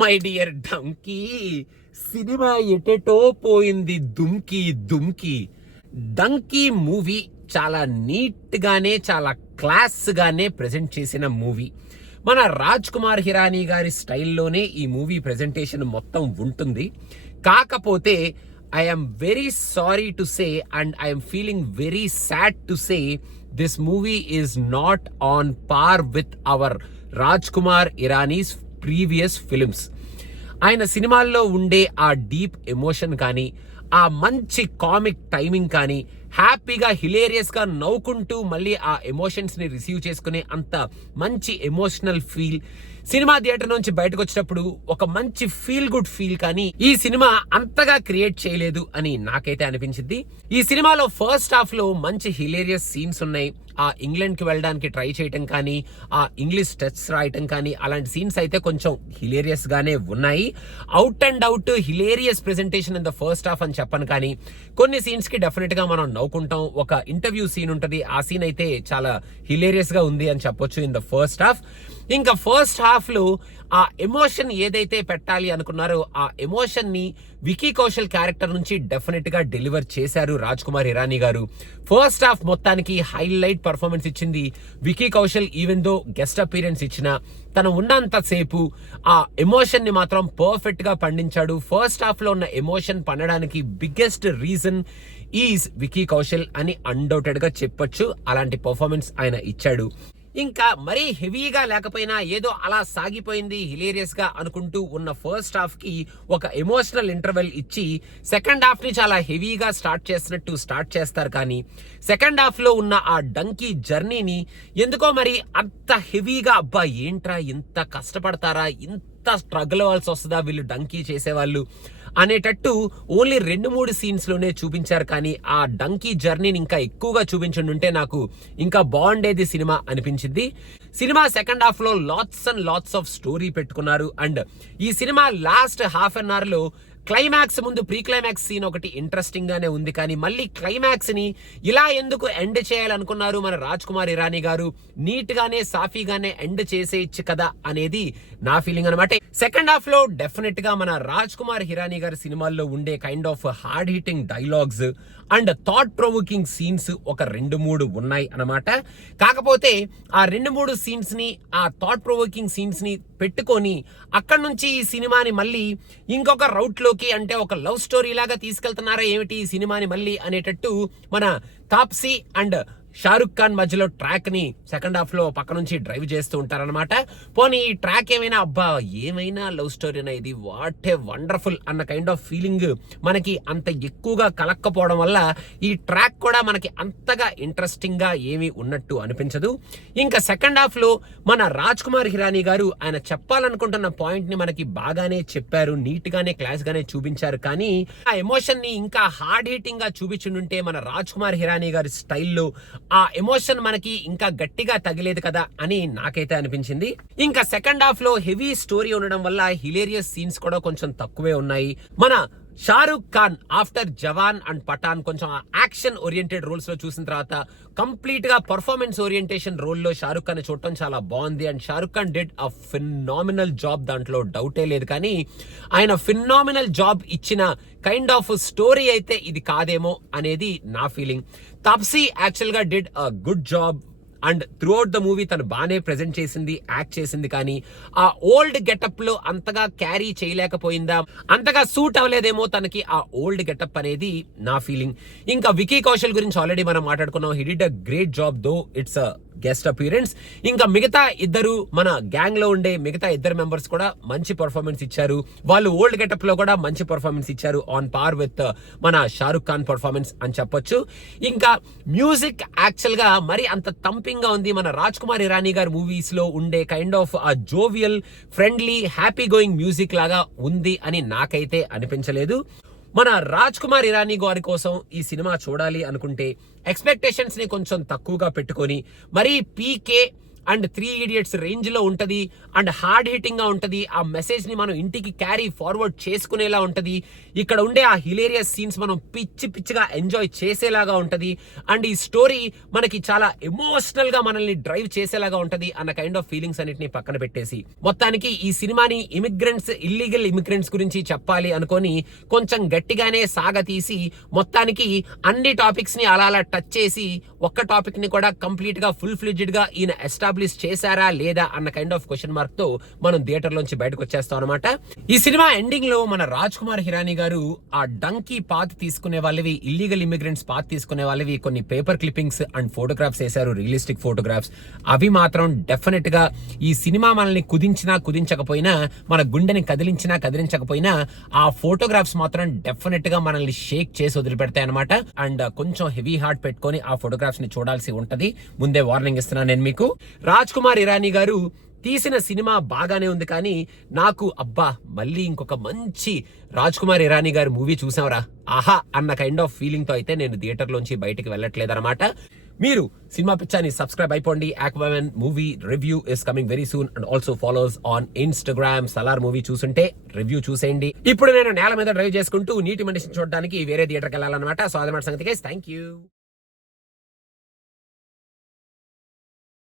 My dear donkey, cinema ఎటెటో పోయింది దుమ్కి దుమ్కి. Donkey movie చాలా నీట్గానే చాలా క్లాస్గానే ప్రజెంట్ చేసిన మూవీ. మన రాజ్ కుమార్ హిరానీ గారి స్టైల్లోనే ఈ మూవీ ప్రజెంటేషన్ మొత్తం ఉంటుంది. కాకపోతే I'm very sorry to say and I'm feeling very sad to say this movie is not on par with our Raj Kumar Hirani's previous films. ఆయన సినిమాల్లో ఉండే ఆ డీప్ ఎమోషన్ కానీ, ఆ మంచి కామిక్ టైమింగ్ కానీ, హ్యాపీగా హిలేరియస్గా నవ్వుకుంటూ మళ్ళీ ఆ ఎమోషన్స్ని రిసీవ్ చేసుకునే అంత మంచి ఎమోషనల్ ఫీల్ సినిమా థియేటర్ నుంచి బయటకు వచ్చినప్పుడు ఒక మంచి ఫీల్ గుడ్ ఫీల్ కానీ ఈ సినిమా అంతగా క్రియేట్ చేయలేదు అని నాకైతే అనిపించింది. ఈ సినిమాలో ఫస్ట్ హాఫ్ లో మంచి హిలేరియస్ సీన్స్ ఉన్నాయి. ఆ ఇంగ్లాండ్ కి వెళ్ళడానికి ట్రై చేయటం కానీ, ఆ ఇంగ్లీష్ టెక్స్ట్ రాయటం కానీ, అలాంటి సీన్స్ అయితే కొంచెం హిలేరియస్ గానే ఉన్నాయి. Out and out hilarious presentation in the first half అని చెప్పను, కానీ కొన్ని సీన్స్ కి డెఫినెట్ గా మనం నవ్వుకుంటాం. ఒక ఇంటర్వ్యూ సీన్ ఉంటుంది, ఆ సీన్ అయితే చాలా హిలేరియస్ గా ఉంది అని చెప్పొచ్చు ఇన్ ద ఫస్ట్ హాఫ్. ఇంకా ఫస్ట్ హాఫ్ లో ఆ ఎమోషన్ ఏదైతే పెట్టాలి అనుకున్నారో ఆ ఎమోషన్ ని వికీ కౌశల్ క్యారెక్టర్ నుంచి డెఫినెట్ గా డెలివర్ చేశారు రాజ్ కుమార్ హిరానీ గారు. ఫస్ట్ హాఫ్ మొత్తానికి హైలైట్ పర్ఫార్మెన్స్ ఇచ్చింది Vicky Kaushal. Even though guest appearance ఇచ్చిన తను ఉన్నంత సేపు ఆ ఎమోషన్ ని మాత్రం పర్ఫెక్ట్ గా పండించాడు. ఫస్ట్ హాఫ్ లో ఉన్న ఎమోషన్ పండడానికి biggest reason is Vicky Kaushal అని అన్డౌటెడ్ గా చెప్పొచ్చు. అలాంటి పర్ఫార్మెన్స్ ఆయన ఇచ్చాడు. ఇంకా మరీ హెవీగా లేకపోయినా ఏదో అలా సాగిపోయింది హిలేరియస్ గా అనుకుంటూ ఉన్న ఫస్ట్ హాఫ్ కి ఒక ఎమోషనల్ ఇంటర్వెల్ ఇచ్చి సెకండ్ హాఫ్ ని చాలా హెవీగా స్టార్ట్ చేసినట్టు స్టార్ట్ చేస్తారు. కానీ సెకండ్ హాఫ్ లో ఉన్న ఆ డంకీ జర్నీని ఎందుకో మరి అంత హెవీగా, అబ్బా ఏంట్రా ఇంత కష్టపడతారా, ఇంత స్ట్రగుల్ అవ్వాల్సి వస్తుందా వీళ్ళు డంకీ చేసేవాళ్ళు అనేటట్టు ఓన్లీ 2-3 సీన్స్ లోనే చూపించారు. కానీ ఆ డంకీ జర్నీని ఇంకా ఎక్కువగా చూపించుంటే నాకు ఇంకా బాగుండేది సినిమా అనిపించింది. సినిమా సెకండ్ హాఫ్ లో lots and lots of story పెట్టుకున్నారు. అండ్ ఈ సినిమా లాస్ట్ హాఫ్ అన్ అవర్ లో క్లైమాక్స్ ముందు ప్రీ క్లైమాక్స్ సీన్ ఒకటి ఇంట్రెస్టింగ్ గానే ఉంది. కానీ మళ్ళీ క్లైమాక్స్ ని ఇలా ఎందుకు ఎండ్ చేయాలనుకున్నారు మన రాజ్ కుమార్ హిరానీ గారు? నీట్ గానే సాఫీగానే ఎండ్ చేసేయచ్చు కదా అనేది నా ఫీలింగ్ అనమాట. సెకండ్ హాఫ్ లో డెఫినెట్ గా మన రాజ్ కుమార్ హిరానీ గారి సినిమాల్లో ఉండే kind of hard hitting dialogues and thought provoking scenes ఒక 2-3 ఉన్నాయి అనమాట. కాకపోతే ఆ 2-3 సీన్స్ ని, ఆ థాట్ ప్రొవోకింగ్ సీన్స్ ని పెట్టుకొని అక్కడి నుంచి ఈ సినిమాని మళ్ళీ ఇంకొక రౌట్ లోకి, అంటే ఒక లవ్ స్టోరీ లాగా తీసుకెళ్తున్నారా ఏమిటి ఈ సినిమాని మళ్ళీ అనేటట్టు మన తాప్సీ అండ్ షారుఖ్ ఖాన్ మధ్యలో ట్రాక్ ని సెకండ్ హాఫ్ లో పక్క నుంచి డ్రైవ్ చేస్తూ ఉంటారనమాట. పోనీ ఈ ట్రాక్ ఏమైనా, అబ్బా ఏమైనా లవ్ స్టోరీనా ఇది, వాట్ ఏ వండర్ఫుల్ అన్న కైండ్ ఆఫ్ ఫీలింగ్ మనకి అంత ఎక్కువగా కలక్కపోవడం వల్ల ఈ ట్రాక్ కూడా మనకి అంతగా ఇంట్రెస్టింగ్ గా ఏమీ ఉన్నట్టు అనిపించదు. ఇంకా సెకండ్ హాఫ్ లో మన రాజ్ కుమార్ హిరానీ గారు ఆయన చెప్పాలనుకుంటున్న పాయింట్ ని మనకి బాగానే చెప్పారు, నీట్ గానే క్లాస్ గానే చూపించారు. కానీ ఆ ఎమోషన్ ని ఇంకా హార్డ్ హిట్టింగ్ గా చూపించుంటే మన రాజ్ కుమార్ హిరానీ గారి స్టైల్లో ఆ ఎమోషన్ మనకి ఇంకా గట్టిగా తగిలేదు కదా అని నాకైతే అనిపించింది. ఇంకా సెకండ్ హాఫ్ లో హెవీ స్టోరీ ఉండడం వల్ల హిలేరియస్ సీన్స్ కూడా కొంచెం తక్కువే ఉన్నాయి. మన షారుఖ్ ఖాన్ ఆఫ్టర్ జవాన్ అండ్ పఠాన్ కొంచెం యాక్షన్ ఓరియంటెడ్ రోల్స్ లో చూసిన తర్వాత కంప్లీట్ గా పర్ఫార్మెన్స్ ఓరియంటేషన్ రోల్ లో షారుఖ్ ఖాన్ చూడటం చాలా బాగుంది. And Shahrukh Khan did a phenomenal job, దాంట్లో డౌటే లేదు. కానీ ఆయన ఫినామినల్ జాబ్ ఇచ్చిన కైండ్ ఆఫ్ స్టోరీ అయితే ఇది కాదేమో అనేది నా ఫీలింగ్. తాప్సీ యాక్చువల్ గా did a good job and through out the movie తను బాగానే ప్రెజెంట్ చేసింది, యాక్ట్ చేసింది. కానీ ఆ ఓల్డ్ గెటప్ లో అంతగా క్యారీ చేయలేకపోయిందా, అంతగా సూట్ అవ్వలేదేమో తనకి ఆ ఓల్డ్ గెటప్ అనేది నా ఫీలింగ్. ఇంకా వికీ కౌశల్ గురించి ఆల్రెడీ మనం మాట్లాడుకున్నాం. He did a great job though it's a guest appearance. ఇంకా మిగతా ఇద్దరు మన గ్యాంగ్ లో ఉండే మిగతా ఇద్దరు మెంబర్స్ కూడా మంచి పర్ఫార్మెన్స్ ఇచ్చారు. వాళ్ళు ఓల్డ్ గెటప్ లో కూడా మంచి పర్ఫార్మెన్స్ ఇచ్చారు, ఆన్ పార్ విత్ మన షారుఖ్ ఖాన్ పర్ఫార్మెన్స్ అని చెప్పొచ్చు. ఇంకా మ్యూజిక్ యాక్చువల్ గా మరి అంత తంపింగ్ గా ఉంది. మన రాజ్ కుమార్ హిరానీ గారి మూవీస్ లో ఉండే కైండ్ ఆఫ్ ఆ jovial, friendly, happy going music లాగా ఉంది అని నాకైతే అనిపించలేదు. మన రాజ్ కుమార్ హిరానీ గారి కోసం ఈ సినిమా చూడాలి అనుకుంటే ఎక్స్పెక్టేషన్స్ ని కొంచెం తక్కువగా పెట్టుకొని, మరీ పీకే అండ్ 3 ఇడియట్స్ రేంజ్ లో ఉంటది అండ్ హార్డ్ హిట్టింగ్ గా ఉంటది. ఆ మెసేజ్ ని మనం ఇంటికి క్యారీ ఫార్వర్డ్ చేసుకునేలా ఉంటది. ఇక్కడ ఉండే ఆ హిలేరియస్ సీన్స్ మనం పిచ్చిగా ఎంజాయ్ చేసేలాగా ఉంటది. అండ్ ఈ స్టోరీ మనకి చాలా ఎమోషనల్ గా మనల్ని డ్రైవ్ చేసేలాగా ఉంటది అన్న కైండ్ ఆఫ్ ఫీలింగ్స్ అన్నిటిని పక్కన పెట్టేసి మొత్తానికి ఈ సినిమాని ఇల్లీగల్ ఇమిగ్రెంట్స్ గురించి చెప్పాలి అనుకొని కొంచెం గట్టిగానే సాగతీసి మొత్తానికి అన్ని టాపిక్స్ ని అలా టచ్ చేసి ఒక్క టాపిక్ ని కూడా కంప్లీట్ గా ఫుల్ ఫ్లెడ్జ్డ్ గా ఈయన ఎస్టాబ్లిష్ చేశారా లేదా అన్న కైండ్ ఆఫ్ క్వశ్చన్ మార్క్ తో మనం థియేటర్ లోంచి బయటకు వచ్చేస్తాం అనమాట. ఈ సినిమా ఎండింగ్ లో మన రాజ్ కుమార్ హిరానీ గారు ఆ డంకీ పాత్ తీసుకునే వాళ్ళవి, ఇల్లీగల్ ఇమిగ్రెంట్స్ పాత్ తీసుకునే వాళ్ళవి కొన్ని పేపర్ క్లిప్పింగ్స్ అండ్ ఫోటోగ్రాఫ్స్ వేశారు, రియలిస్టిక్ ఫోటోగ్రాఫ్స్. అవి మాత్రం డెఫినెట్ గా ఈ సినిమా మనల్ని కుదించకపోయినా మన గుండెని కదిలించకపోయినా ఆ ఫోటోగ్రాఫ్స్ మాత్రం డెఫినెట్ గా మనల్ని షేక్ చేసి వదిలిపెడతాయి అనమాట. అండ్ కొంచెం హెవీ హార్ట్ పెట్టుకొని ఆ ఫోటోగ్రాఫ్స్ ని చూడాల్సి ఉంటది. ముందే వార్నింగ్ ఇస్తున్నాను నేను మీకు. రాజ్ కుమార్ ఇరానీ గారు తీసిన సినిమా బాగానే ఉంది, కానీ నాకు అబ్బా మళ్ళీ ఇంకొక మంచి రాజ్ కుమార్ ఇరానీ గారి మూవీ చూసాంరా ఆహా అన్న కైండ్ ఆఫ్ ఫీలింగ్ తో అయితే నేను థియేటర్ లోంచి బయటికి వెళ్ళట్లేదు అనమాట. మీరు సినిమా పిచ్చాని సబ్స్క్రైబ్ అయిపోండి. Aquaman movie review is coming very soon and also follows on Instagram. Salaar movie చూసుంటే రివ్యూ చూసేయండి. ఇప్పుడు నేను నేల మీద డ్రైవ్ చేసుకుంటూ నీటి మనిషిని చూడడానికి వేరే థియేటర్కి వెళ్ళాలన్నమాట. సో అదనమాట సంగతి గైస్. Thank you.